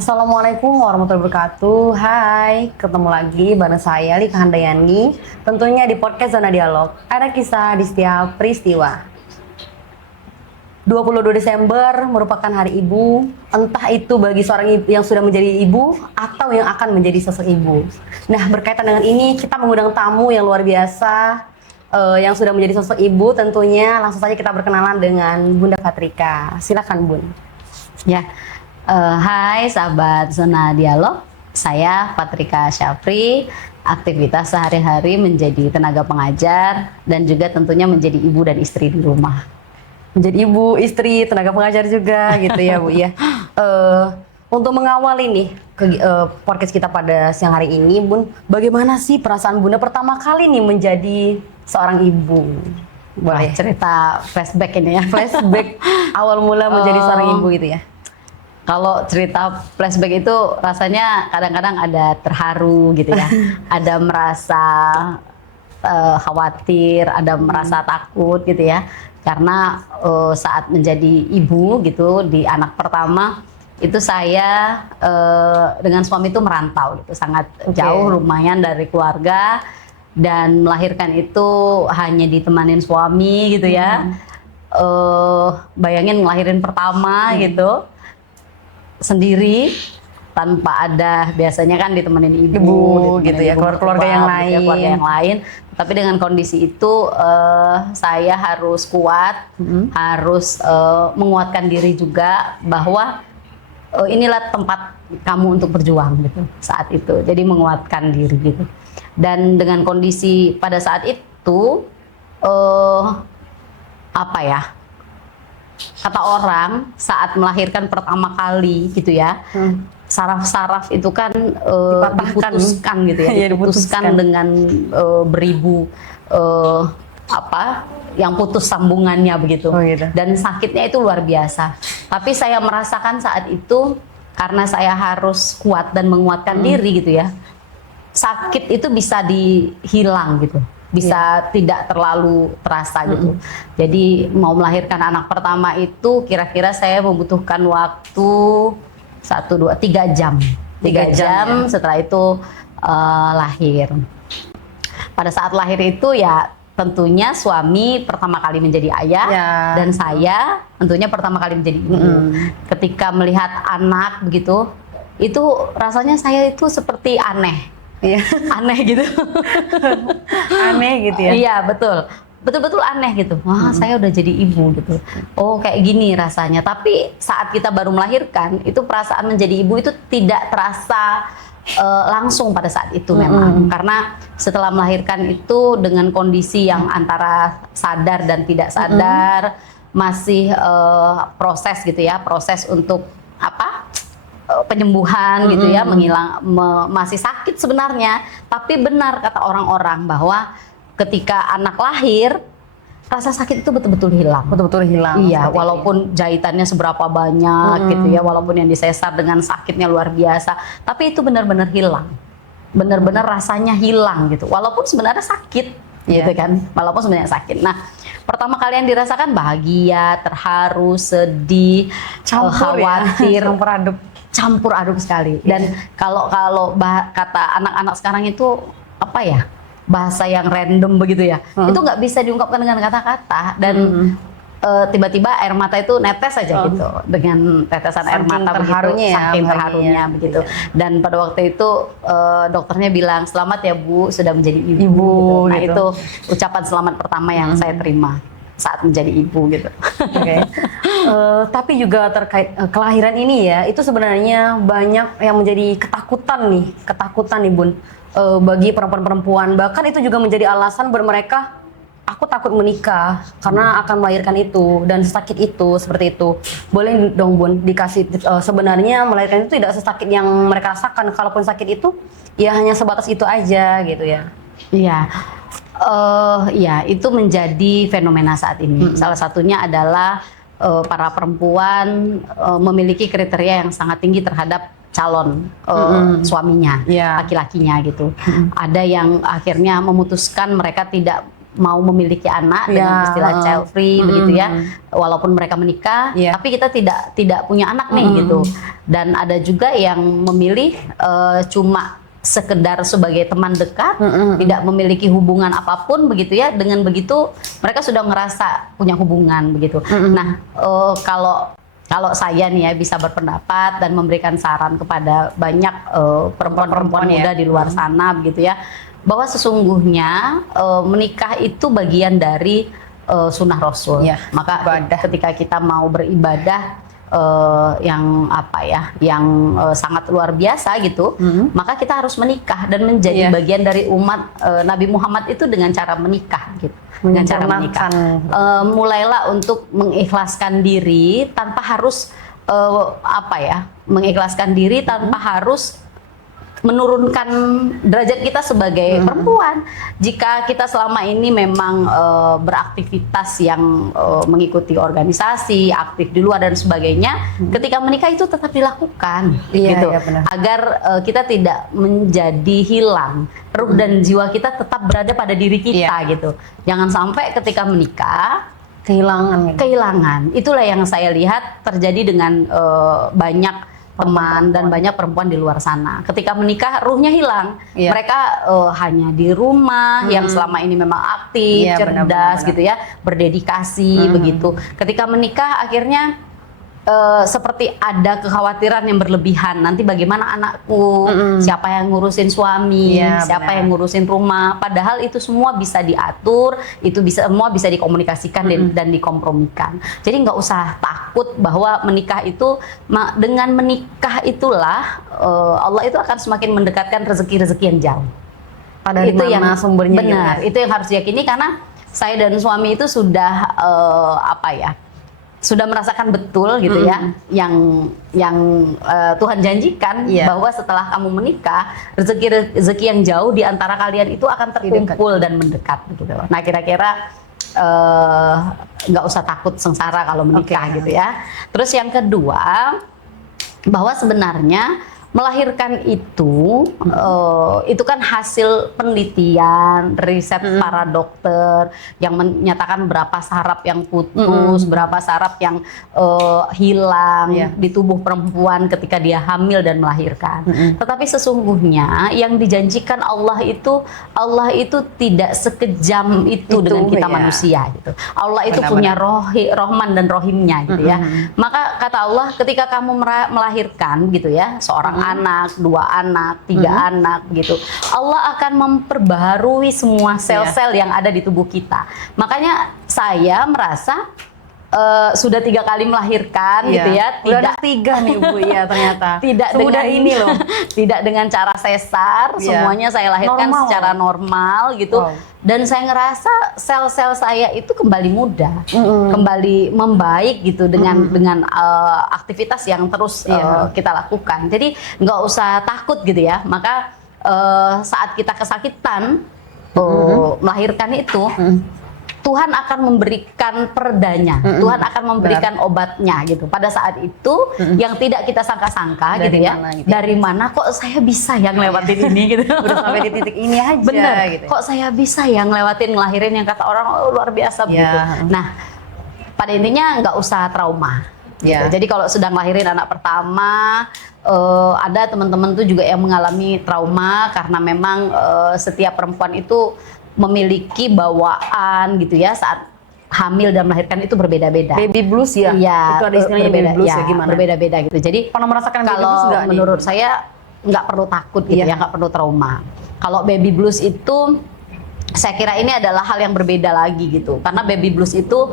Assalamualaikum warahmatullahi wabarakatuh. Hai, ketemu lagi bareng saya Lika Handayani. Tentunya di podcast Zona Dialog. Ada kisah di setiap peristiwa. 22 Desember merupakan hari ibu, entah itu bagi seorang ibu yang sudah menjadi ibu atau yang akan menjadi sosok ibu. Nah, berkaitan dengan ini kita mengundang tamu yang luar biasa yang sudah menjadi sosok ibu. Tentunya langsung saja kita berkenalan dengan Bunda Patrika. Silakan, Bun. Ya, hai sahabat Zona Dialog, saya Patrika Syafri. Aktivitas sehari-hari menjadi tenaga pengajar dan juga tentunya menjadi ibu dan istri di rumah. Menjadi ibu, istri, tenaga pengajar juga gitu ya Bu ya. Untuk mengawali nih podcast kita pada siang hari ini, Bun, bagaimana sih perasaan Bunda pertama kali nih menjadi seorang ibu? Boleh Cerita flashback ini ya. flashback awal mula menjadi seorang ibu gitu ya. Kalau cerita flashback itu rasanya kadang-kadang ada terharu gitu ya, ada merasa khawatir, ada merasa takut gitu ya. Karena saat menjadi ibu gitu di anak pertama itu saya dengan suami itu merantau gitu, sangat jauh lumayan dari keluarga, dan melahirkan itu hanya ditemanin suami gitu ya. Bayangin ngelahirin pertama gitu sendiri tanpa ada, biasanya kan ditemenin ibu gitu ya, keluarga yang lain. Gitu ya, keluarga yang lain. Tapi dengan kondisi itu saya harus kuat, harus menguatkan diri juga bahwa inilah tempat kamu untuk berjuang gitu saat itu. Jadi menguatkan diri gitu. Dan dengan kondisi pada saat itu apa ya? Kata orang saat melahirkan pertama kali gitu ya, saraf-saraf itu kan diputuskan gitu ya, diputuskan dengan beribu yang putus sambungannya begitu. Gitu. Dan sakitnya itu luar biasa. Tapi saya merasakan saat itu karena saya harus kuat dan menguatkan diri gitu ya. Sakit itu bisa dihilang gitu. Bisa tidak terlalu terasa gitu. Jadi mau melahirkan anak pertama itu kira-kira saya membutuhkan waktu 3 jam. 3 jam ya. Setelah itu lahir. Pada saat lahir itu ya tentunya suami pertama kali menjadi ayah ya. Dan saya tentunya pertama kali menjadi ibu. Ketika melihat anak begitu, itu rasanya saya itu seperti aneh. Iya. Aneh gitu. Aneh gitu ya. Iya, betul. Betul-betul aneh gitu. Wah, saya udah jadi ibu gitu. Oh, kayak gini rasanya. Tapi saat kita baru melahirkan, itu perasaan menjadi ibu itu tidak terasa langsung pada saat itu memang. Karena setelah melahirkan itu dengan kondisi yang antara sadar dan tidak sadar, masih proses gitu ya, proses untuk penyembuhan gitu ya, masih sakit sebenarnya, tapi benar kata orang-orang bahwa ketika anak lahir rasa sakit itu betul-betul hilang. Iya, walaupun jahitannya seberapa banyak gitu ya, walaupun yang disesar dengan sakitnya luar biasa, tapi itu benar-benar hilang, benar-benar rasanya hilang gitu, walaupun sebenarnya sakit gitu kan, walaupun sebenarnya sakit. Nah, pertama kali yang dirasakan bahagia, terharu, sedih, khawatir, campur aduk sekali. Dan kalau kata anak-anak sekarang itu apa ya, bahasa yang random begitu ya, itu nggak bisa diungkapkan dengan kata-kata. Dan tiba-tiba air mata itu netes aja gitu, dengan tetesan air mata begitu, saking terharunya begitu. Dan pada waktu itu dokternya bilang, selamat ya Bu, sudah menjadi ibu gitu. Nah itu ucapan selamat pertama yang saya terima saat menjadi ibu gitu. Tapi juga terkait kelahiran ini ya, itu sebenarnya banyak yang menjadi ketakutan nih Bun, bagi perempuan-perempuan. Bahkan itu juga menjadi alasan buat mereka, aku takut menikah karena akan melahirkan itu dan sakit itu, seperti itu. Boleh dong Bun dikasih sebenarnya melahirkan itu tidak sesakit yang mereka rasakan. Kalaupun sakit itu ya hanya sebatas itu aja gitu ya. Iya. Ya, itu menjadi fenomena saat ini. Salah satunya adalah para perempuan memiliki kriteria yang sangat tinggi terhadap calon suaminya, laki-lakinya gitu. Ada yang akhirnya memutuskan mereka tidak mau memiliki anak dengan istilah child free begitu ya, walaupun mereka menikah, tapi kita tidak punya anak nih gitu. Dan ada juga yang memilih cuma sekedar sebagai teman dekat, tidak memiliki hubungan apapun begitu ya. Dengan begitu mereka sudah ngerasa punya hubungan begitu. Nah, kalau saya nih ya bisa berpendapat dan memberikan saran kepada banyak perempuan-perempuan muda di luar sana begitu ya, bahwa sesungguhnya menikah itu bagian dari sunnah Rasul. Maka ketika kita mau beribadah yang sangat luar biasa gitu, maka kita harus menikah dan menjadi bagian dari umat Nabi Muhammad itu dengan cara menikah gitu. Dengan cara menikah, mulailah untuk mengikhlaskan diri tanpa harus mengikhlaskan diri tanpa harus menurunkan derajat kita sebagai perempuan. Jika kita selama ini memang beraktivitas yang mengikuti organisasi, aktif di luar dan sebagainya, ketika menikah itu tetap dilakukan, gitu, agar kita tidak menjadi hilang, ruh dan jiwa kita tetap berada pada diri kita, gitu. Jangan sampai ketika menikah kehilangan. Itulah yang saya lihat terjadi dengan banyak teman dan banyak perempuan di luar sana. Ketika menikah ruhnya hilang. Mereka hanya di rumah yang selama ini memang aktif, cerdas gitu ya, berdedikasi begitu. Ketika menikah akhirnya seperti ada kekhawatiran yang berlebihan, nanti bagaimana anakku, siapa yang ngurusin suami, siapa yang ngurusin rumah. Padahal itu semua bisa diatur, itu semua bisa dikomunikasikan dan dikompromikan. Jadi nggak usah takut bahwa menikah itu, dengan menikah itulah Allah itu akan semakin mendekatkan rezeki-rezeki yang jauh. Pada itu yang sumbernya. Benar, itu yang harus diyakini karena saya dan suami itu sudah sudah merasakan betul gitu ya, yang Tuhan janjikan bahwa setelah kamu menikah, rezeki yang jauh di antara kalian itu akan terkumpul dan mendekat gitu. Nah, kira-kira nggak usah takut sengsara kalau menikah gitu ya. Terus yang kedua, bahwa sebenarnya melahirkan itu kan hasil penelitian, riset para dokter yang menyatakan berapa saraf yang putus, berapa saraf yang hilang di tubuh perempuan ketika dia hamil dan melahirkan. Tetapi sesungguhnya yang dijanjikan Allah itu tidak sekejam itu dengan kita manusia gitu. Allah itu punya rohman dan rohimnya gitu ya. Maka kata Allah, ketika kamu melahirkan gitu ya, seorang anak, 2 anak, 3 anak gitu, Allah akan memperbaharui semua sel-sel yang ada di tubuh kita. Makanya saya merasa sudah 3 kali melahirkan gitu ya, tidak 3 nih Bu ya ternyata. Tidak dengan ini loh, tidak dengan cara sesar, semuanya saya lahirkan secara normal gitu. Dan saya ngerasa sel-sel saya itu kembali muda, kembali membaik gitu dengan aktivitas yang terus kita lakukan. Jadi nggak usah takut gitu ya. Maka saat kita kesakitan melahirkan itu, Tuhan akan memberikan perdanya, Tuhan akan memberikan obatnya gitu. Pada saat itu yang tidak kita sangka-sangka gitu ya. Dari mana kok saya bisa yang lewatin ini gitu. Udah sampai di titik ini aja. Bener, gitu. Kok saya bisa yang lewatin ngelahirin yang kata orang luar biasa begitu. Nah, pada intinya nggak usah trauma. Gitu. Jadi kalau sedang lahirin anak pertama, ada teman-teman tuh juga yang mengalami trauma karena memang setiap perempuan itu memiliki bawaan gitu ya saat hamil dan melahirkan itu berbeda-beda. Baby blues ya? Iya, itu ada istilahnya baby blues ya, gimana? Berbeda-beda gitu. Jadi pernah merasakan baby blues kalau nggak menurut saya nggak perlu takut gitu ya, nggak perlu trauma. Kalau baby blues itu saya kira ini adalah hal yang berbeda lagi gitu. Karena baby blues itu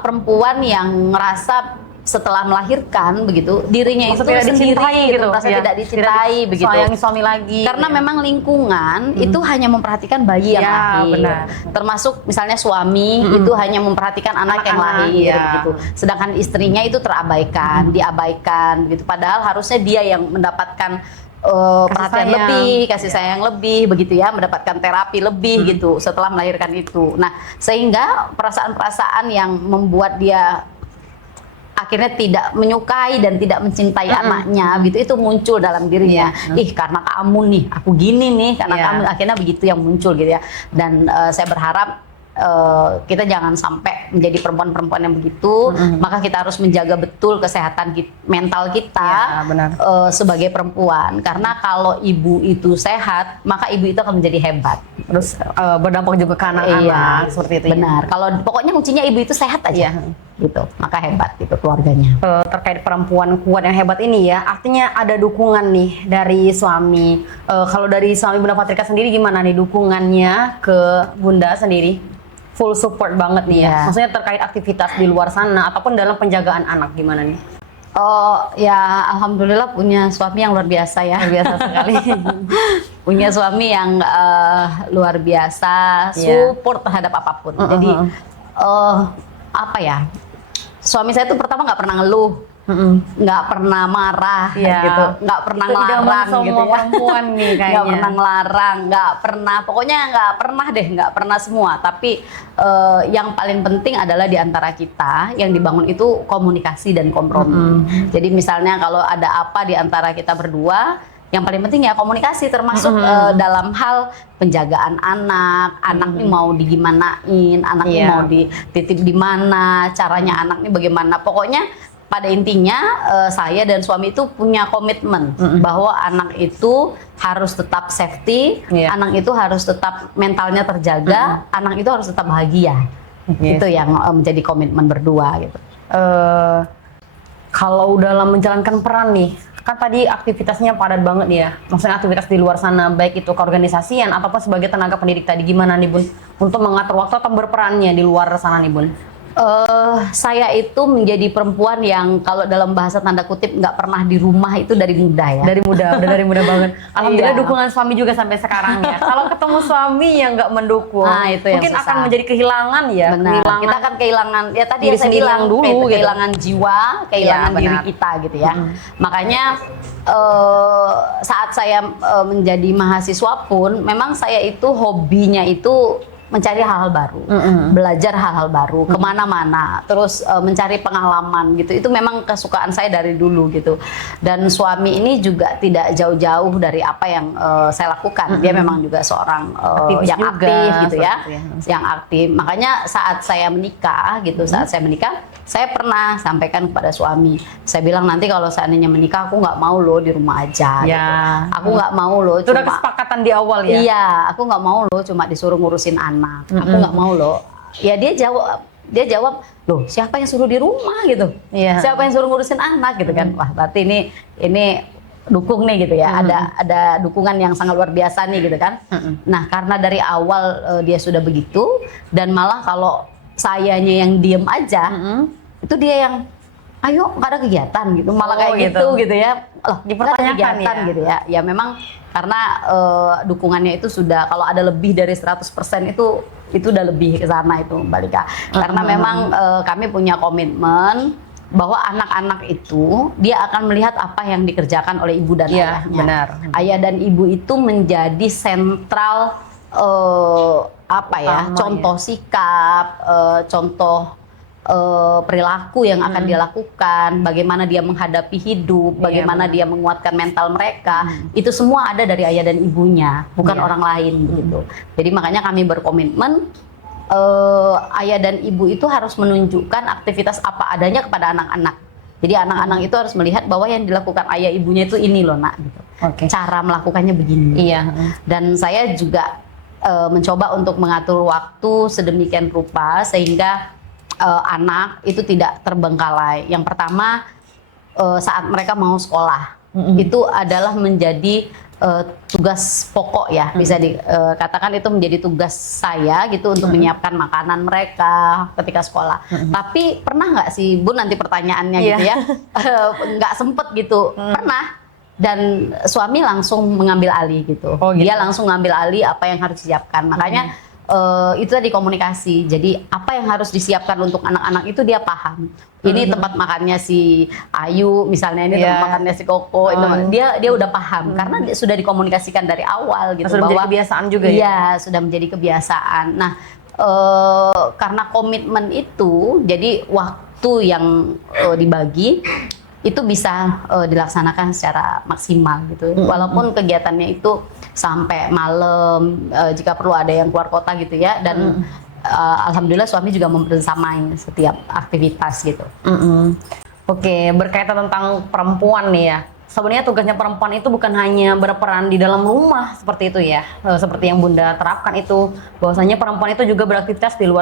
perempuan yang ngerasa setelah melahirkan begitu dirinya itu tidak sendiri dicintai gitu, merasa tidak dicintai begitu, sayangi suami lagi karena memang lingkungan itu hanya memperhatikan bayi yang lahir, termasuk misalnya suami itu hanya memperhatikan anak yang lahir gitu, sedangkan istrinya itu terabaikan, diabaikan gitu, padahal harusnya dia yang mendapatkan perhatian lebih, kasih sayang lebih begitu ya, mendapatkan terapi lebih gitu setelah melahirkan itu. Nah, sehingga perasaan-perasaan yang membuat dia akhirnya tidak menyukai dan tidak mencintai anaknya gitu, itu muncul dalam dirinya. Ih, karena kamu nih aku gini nih, karena kamu, akhirnya begitu yang muncul gitu ya. Dan saya berharap kita jangan sampai menjadi perempuan-perempuan yang begitu. Maka kita harus menjaga betul kesehatan mental kita sebagai perempuan, karena kalau ibu itu sehat maka ibu itu akan menjadi hebat, terus berdampak juga ke anak-anak, seperti itu. Benar, kalau pokoknya kuncinya ibu itu sehat aja, gitu, maka hebat gitu keluarganya. Terkait perempuan kuat yang hebat ini ya, artinya ada dukungan nih dari suami. Kalau dari suami Bunda Patrika sendiri gimana nih dukungannya ke Bunda sendiri? Full support banget nih ya. Maksudnya terkait aktivitas di luar sana ataupun dalam penjagaan anak gimana nih? Oh ya, alhamdulillah punya suami yang luar biasa ya. Luar biasa sekali. Punya suami yang luar biasa, support terhadap apapun. Jadi apa ya? Suami saya tuh pertama nggak pernah ngeluh. Nggak pernah marah gitu, nggak pernah ngelarang gitu ya. Perempuan nih kayaknya. Nggak pernah ngelarang, nggak pernah, pokoknya nggak pernah semua. Tapi yang paling penting adalah di antara kita yang dibangun itu komunikasi dan kompromi. Jadi misalnya kalau ada apa di antara kita berdua, yang paling penting ya komunikasi, termasuk dalam hal penjagaan anak ini mau digimanain, anak ini mau dititip di mana, caranya anak ini bagaimana. Pokoknya pada intinya saya dan suami itu punya komitmen bahwa anak itu harus tetap safety, anak itu harus tetap mentalnya terjaga, anak itu harus tetap bahagia. Itu yang menjadi komitmen berdua gitu. Kalau dalam menjalankan peran nih, kan tadi aktivitasnya padat banget nih ya. Maksudnya aktivitas di luar sana, baik itu keorganisasian ataupun sebagai tenaga pendidik tadi, gimana nih Bun untuk mengatur waktu atau berperannya di luar sana nih Bun? Saya itu menjadi perempuan yang kalau dalam bahasa tanda kutip nggak pernah di rumah itu dari muda ya. Udah dari muda banget. Alhamdulillah dukungan suami juga sampai sekarang ya. Kalau ketemu suami yang nggak mendukung, itu mungkin yang akan menjadi kehilangan ya. Benar. Kita akan kehilangan ya tadi yang saya bilang dulu, kehilangan jiwa, kehilangan diri kita gitu ya. Makanya saat saya menjadi mahasiswa pun, memang saya itu hobinya itu mencari hal-hal baru, belajar hal-hal baru, kemana-mana, terus mencari pengalaman gitu. Itu memang kesukaan saya dari dulu gitu. Dan suami ini juga tidak jauh-jauh dari apa yang saya lakukan. Dia memang juga seorang yang aktif gitu ya, yang aktif. Makanya saat saya menikah gitu, saya pernah sampaikan kepada suami. Saya bilang nanti kalau seandainya menikah, aku nggak mau loh di rumah aja. Gitu. Aku nggak mau loh. Itu udah kesepakatan di awal ya? Iya, aku nggak mau loh cuma disuruh ngurusin anak. Aku nggak mau loh. Ya dia jawab, loh siapa yang suruh di rumah gitu? Siapa yang suruh ngurusin anak gitu kan? Wah berarti ini dukung nih gitu ya. Ada dukungan yang sangat luar biasa nih gitu kan. Nah karena dari awal dia sudah begitu, dan malah kalau sayanya yang diem aja, itu dia yang ayo nggak ada kegiatan gitu, malah kayak gitu ya. Loh, dipertanyakan kegiatan gitu ya. Ya memang karena dukungannya itu sudah, kalau ada lebih dari 100% itu udah lebih ke sana itu Mbak Lika. Karena memang kami punya komitmen bahwa anak-anak itu dia akan melihat apa yang dikerjakan oleh ibu dan ayahnya. Benar. Ayah dan ibu itu menjadi sentral contoh sikap, contoh perilaku yang akan dia lakukan, bagaimana dia menghadapi hidup, bagaimana dia menguatkan mental mereka, itu semua ada dari ayah dan ibunya, bukan orang lain gitu. Jadi makanya kami berkomitmen ayah dan ibu itu harus menunjukkan aktivitas apa adanya kepada anak-anak. Jadi anak-anak itu harus melihat bahwa yang dilakukan ayah ibunya itu ini loh nak, gitu. Cara melakukannya begini. Dan saya juga mencoba untuk mengatur waktu sedemikian rupa sehingga anak itu tidak terbengkalai. Yang pertama saat mereka mau sekolah itu adalah menjadi tugas pokok ya, bisa dikatakan itu menjadi tugas saya gitu untuk menyiapkan makanan mereka ketika sekolah. Tapi pernah nggak sih Bu, nanti pertanyaannya gitu ya, nggak sempet gitu, pernah. Dan suami langsung mengambil alih gitu. Dia langsung ngambil alih apa yang harus disiapkan. Makanya itu tadi komunikasi. Jadi apa yang harus disiapkan untuk anak-anak itu dia paham. Ini tempat makannya si Ayu misalnya, ini tempat makannya si Koko. Itu dia udah paham karena dia sudah dikomunikasikan dari awal gitu. Sudah menjadi kebiasaan juga ya. Iya, sudah menjadi kebiasaan. Nah, karena komitmen itu, jadi waktu waktu yang dibagi itu bisa dilaksanakan secara maksimal gitu. Walaupun kegiatannya itu sampai malam, jika perlu ada yang keluar kota gitu ya. Dan alhamdulillah suami juga membersamai setiap aktivitas gitu. Oke, berkaitan tentang perempuan nih ya. Sebenarnya tugasnya perempuan itu bukan hanya berperan di dalam rumah seperti itu ya. Seperti yang Bunda terapkan itu, bahwasanya perempuan itu juga beraktivitas di luar